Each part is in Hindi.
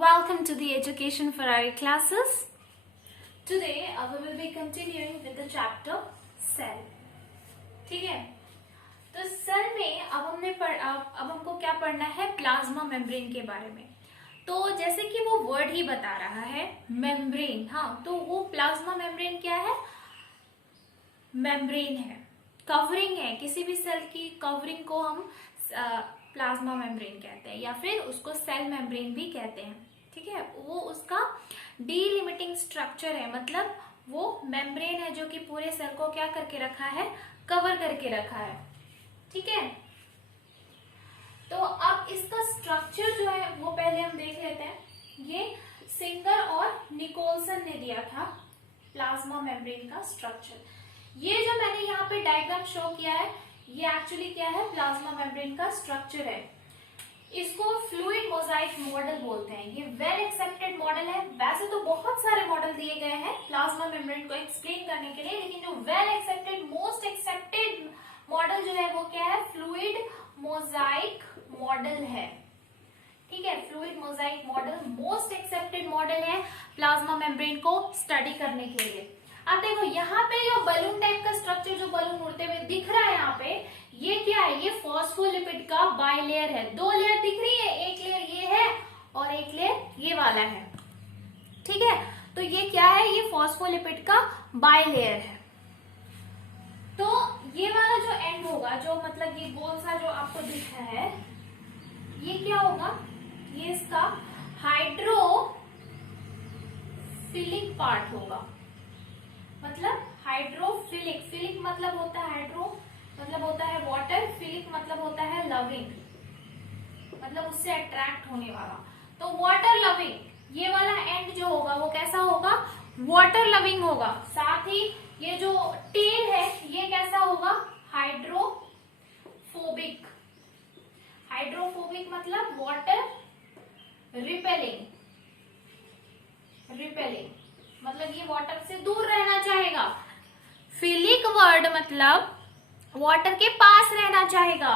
Welcome to the Education Ferrari classes. Today we will be continuing with the chapter Cell. ठीक है, तो सेल में अब हमको क्या पढ़ना है, प्लाज्मा मेम्ब्रेन के बारे में। तो जैसे कि वो वर्ड ही बता रहा है मेम्ब्रेन, हाँ, तो वो प्लाज्मा मेम्ब्रेन क्या है, मेम्ब्रेन है, कवरिंग है, किसी भी सेल की कवरिंग को हम प्लाज्मा मेम्ब्रेन कहते हैं या फिर उसको सेल मेम्ब्रेन भी कहते हैं। ठीक है, वो उसका डीलिमिटिंग स्ट्रक्चर है, मतलब वो मेम्ब्रेन है जो कि पूरे सेल को क्या करके रखा है, कवर करके रखा है। ठीक है, तो अब इसका स्ट्रक्चर जो है वो पहले हम देख लेते हैं। ये सिंगर और निकोलसन ने दिया था प्लाज्मा मेम्ब्रेन का स्ट्रक्चर। ये जो मैंने यहाँ पे डायग्राम शो किया है, ये एक्चुअली क्या है, प्लाज्मा मेम्ब्रेन का स्ट्रक्चर है। इसको फ्लूइड मोजाइक मॉडल बोलते हैं। ये वेल एक्सेप्टेड मॉडल है। वैसे तो बहुत सारे मॉडल दिए गए हैं प्लाज्मा मेम्ब्रेन को एक्सप्लेन करने के लिए, लेकिन जो well accepted, most accepted model जो है वो क्या है, फ्लूइड मोजाइक मॉडल है। ठीक है, fluid Mosaic model most accepted model है प्लाज्मा मेम्ब्रेन को स्टडी करने के लिए। अब देखो यहाँ पे जो बलून टाइप का स्ट्रक्चर, जो बलून उड़ते हुए दिख रहा है यहाँ पे, ये क्या है, ये फॉस्फोलिपिड का बाइलेयर है। दो लेयर दिख रही है, एक लेयर ये है और एक लेयर ये वाला है। ठीक है, तो ये क्या है, ये फॉस्फोलिपिड का बाइलेयर है। तो ये वाला जो एंड होगा, जो मतलब ये गोल सा जो आपको दिख रहा है, ये क्या होगा, ये इसका हाइड्रोफिलिक पार्ट होगा। मतलब हाइड्रोफिलिक, फिलिक मतलब होता है हाइड्रो, मतलब होता है वाटर, फिलिक मतलब होता है लविंग, मतलब उससे अट्रैक्ट होने वाला। तो वाटर लविंग, ये वाला एंड जो होगा वो कैसा होगा, वाटर लविंग होगा। साथ ही ये जो टेल है ये कैसा होगा, हाइड्रोफोबिक। हाइड्रोफोबिक मतलब वाटर रिपेलिंग, मतलब ये वाटर से दूर रहना चाहेगा। फिलिक वर्ड मतलब वाटर के पास रहना चाहेगा,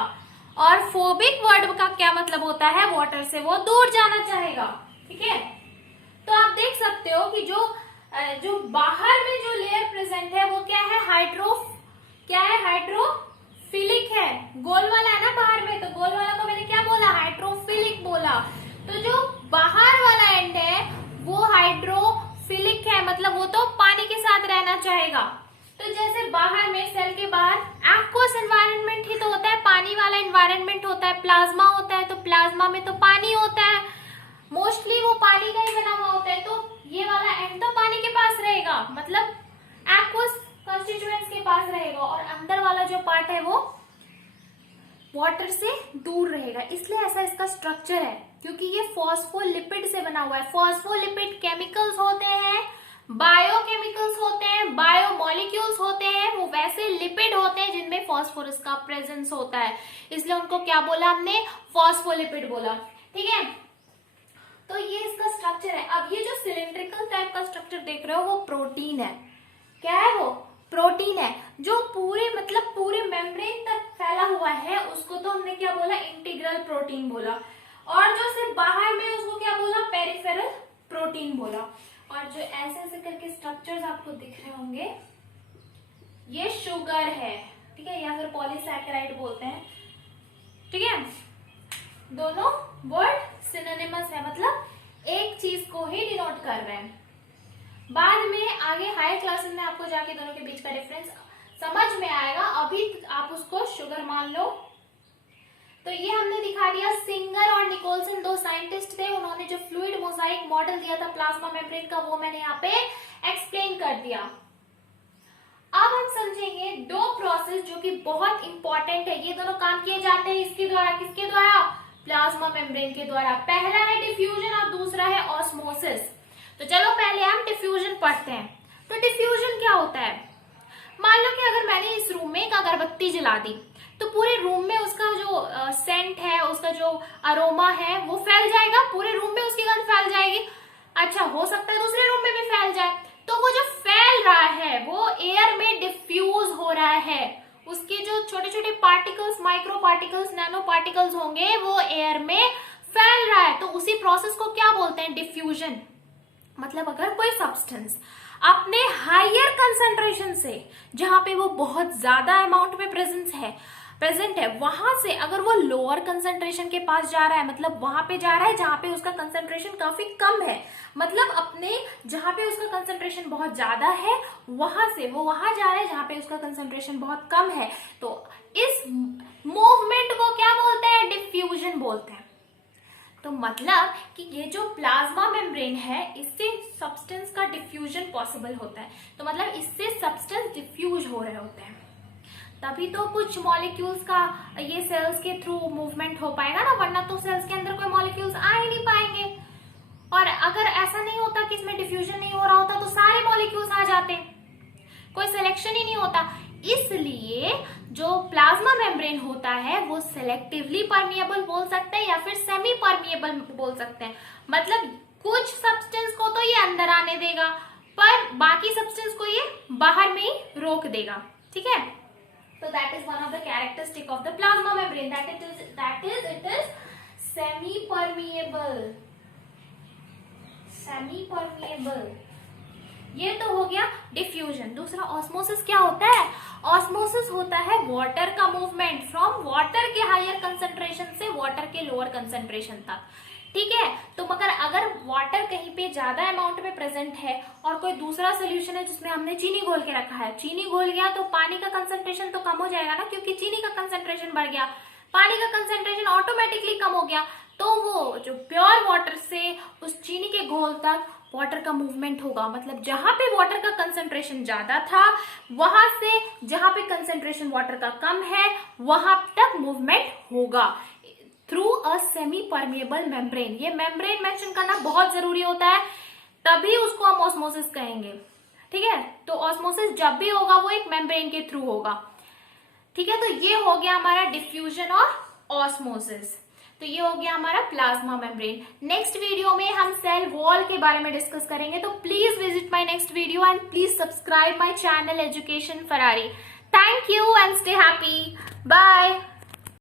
और फोबिक वर्ड का क्या मतलब होता है, वाटर से वो दूर जाना चाहेगा। ठीक है, तो आप देख सकते हो कि जो बाहर में जो लेयर प्रेजेंट है वो क्या है, हाइड्रोफिलिक है। गोल वाला है ना बाहर में, तो गोल वाला को मैंने क्या बोला, हाइड्रोफिलिक बोला। तो जो बाहर वाला एंड है वो हाइड्रोफिलिक है, मतलब वो तो पानी के साथ रहना चाहेगा। तो जैसे बाहर में, सेल के बाहर एक्वस एनवायरनमेंट ही तो होता है, पानी वाला एनवायरनमेंट होता है, प्लाज्मा होता है, तो प्लाज्मा में तो पानी होता है, मोस्टली वो पानी का ही बना हुआ होता है। तो ये वाला एंड तो पानी के पास रहेगा, मतलब एक्वस कंस्टिट्यूएंट्स के पास रहेगा, और अंदर वाला जो पार्ट है वो वाटर से दूर रहेगा। इसलिए ऐसा इसका स्ट्रक्चर है, क्योंकि ये फॉस्फोलिपिड से बना हुआ है। फॉस्फोलिपिड केमिकल्स होते हैं, बायोकेमिकल्स होते हैं, बायोमोलिक्यूल्स होते हैं, वो वैसे लिपिड होते हैं जिनमें फॉस्फोरस का प्रेजेंस होता है, इसलिए उनको क्या बोला हमने, फॉस्फोलिपिड बोला। ठीक है, तो ये इसका स्ट्रक्चर है। अब ये जो सिलिंड्रिकल टाइप का स्ट्रक्चर देख रहे हो वो प्रोटीन है। क्या है वो, प्रोटीन है, जो पूरे मेम्ब्रेन तक फैला हुआ है, उसको तो हमने क्या बोला, इंटीग्रल प्रोटीन बोला। और जो सिर्फ बाहर में उसको क्या बोला, पेरिफेरल प्रोटीन बोला। और जो ऐसे ऐसे करके स्ट्रक्चर्स आपको दिख रहे होंगे, ये शुगर है। ठीक है, या फिर पॉलीसैकेराइड बोलते हैं। ठीक है, दोनों वर्ड सिनोनिमस है, मतलब एक चीज को ही डिनोट कर रहे हैं। बाद में आगे हायर क्लासेस में आपको जाके दोनों के बीच का डिफरेंस समझ में आएगा, अभी आप उसको शुगर मान लो। तो ये हमने दिखा दिया, सिंगर और निकोलसन दो साइंटिस्ट थे, उन्होंने जो फ्लूइड मोजाइक मॉडल दिया था प्लाज्मा मेम्ब्रेन का, वो मैंने यहाँ पे एक्सप्लेन कर दिया। अब हम समझेंगे दो प्रोसेस जो कि बहुत इंपॉर्टेंट है। ये दोनों काम किए जाते हैं इसके द्वारा, किसके द्वारा, प्लाज्मा मेम्ब्रेन के द्वारा। पहला है डिफ्यूजन और दूसरा है ऑस्मोसिस। तो चलो पहले हम डिफ्यूजन पढ़ते हैं। तो डिफ्यूजन क्या होता है, मान लो कि अगर मैंने इस रूम में एक अगरबत्ती जला दी, तो पूरे रूम में उसका जो सेंट है, उसका जो अरोमा है वो फैल जाएगा, पूरे रूम में उसकी गंध फैल जाएगी। अच्छा, हो सकता है दूसरे रूम में भी फैल जाए। तो वो जो फैल रहा है वो एयर में डिफ्यूज हो रहा है, उसके जो छोटे छोटे particles, micro particles, nano particles होंगे वो एयर में फैल रहा है। तो उसी प्रोसेस को क्या बोलते हैं? डिफ्यूजन। मतलब अगर कोई सब्सटेंस अपने हायर कंसेंट्रेशन से, जहां पे वो बहुत ज्यादा अमाउंट में प्रेजेंट है, वहां से अगर वो लोअर कंसेंट्रेशन के पास जा रहा है, मतलब वहां पे जा रहा है जहां पे उसका कंसेंट्रेशन काफी कम है, मतलब अपने जहां पे उसका कंसेंट्रेशन बहुत ज्यादा है वहां से वो वहां जा रहा है जहां पे उसका कंसेंट्रेशन बहुत कम है, तो इस मूवमेंट को क्या बोलते हैं? डिफ्यूजन बोलते हैं। तो मतलब कि ये जो प्लाज्मा मेम्ब्रेन है, इससे सब्सटेंस का डिफ्यूजन पॉसिबल होता है। तो मतलब इससे सब्सटेंस डिफ्यूज हो रहे होते हैं, तभी तो कुछ मॉलिक्यूल्स का ये सेल्स के थ्रू मूवमेंट हो पाएगा ना, वरना तो सेल्स के अंदर कोई मॉलिक्यूल्स आ ही नहीं पाएंगे। और अगर ऐसा नहीं होता कि इसमें डिफ्यूजन नहीं हो रहा होता तो सारे मॉलिक्यूल्स आ जाते, कोई सिलेक्शन ही नहीं होता। इसलिए जो प्लाज्मा मेम्ब्रेन होता है वो सेलेक्टिवली परमिएबल बोल सकते हैं या फिर सेमी परमिएबल बोल सकते हैं। मतलब कुछ सब्सटेंस को तो ये अंदर आने देगा, पर बाकी सब्सटेंस को ये बाहर में ही रोक देगा। ठीक है, so that is one of the characteristic of the plasma membrane, that it is semi permeable। ये तो हो गया डिफ्यूजन। दूसरा ऑस्मोसिस क्या होता है? ऑस्मोसिस होता है वाटर का मूवमेंट फ्रॉम वाटर के हायर कंसेंट्रेशन से वाटर के लोअर कंसेंट्रेशन तक। ठीक है, तो मगर अगर वाटर कहीं पे ज्यादा अमाउंट में प्रेजेंट है और कोई दूसरा सोल्यूशन है जिसमें हमने चीनी घोल के रखा है, चीनी घोल गया तो पानी का कंसेंट्रेशन तो कम हो जाएगा ना, क्योंकि चीनी का कंसेंट्रेशन बढ़ गया, पानी का कंसेंट्रेशन ऑटोमेटिकली कम हो गया, तो वो जो प्योर वाटर से उस चीनी के घोल तक वाटर का मूवमेंट होगा। मतलब जहां पे वाटर का कंसेंट्रेशन ज्यादा था वहां से जहां पे कंसेंट्रेशन वाटर का कम है वहां तक मूवमेंट होगा through a semi permeable membrane. ये मेम्ब्रेन मेंशन करना बहुत जरूरी होता है, तभी उसको हम ऑस्मोसिस कहेंगे। ठीक है, तो ऑस्मोसिस जब भी होगा वो एक मेम्ब्रेन के थ्रू होगा। ठीक है, तो ये हो गया हमारा डिफ्यूजन और ऑस्मोसिस। तो ये हो गया हमारा प्लाज्मा मेम्ब्रेन। नेक्स्ट वीडियो में हम सेल वॉल के बारे में डिस्कस करेंगे, तो please visit my next video and please subscribe my channel education Ferrari. Thank you and stay happy. Bye.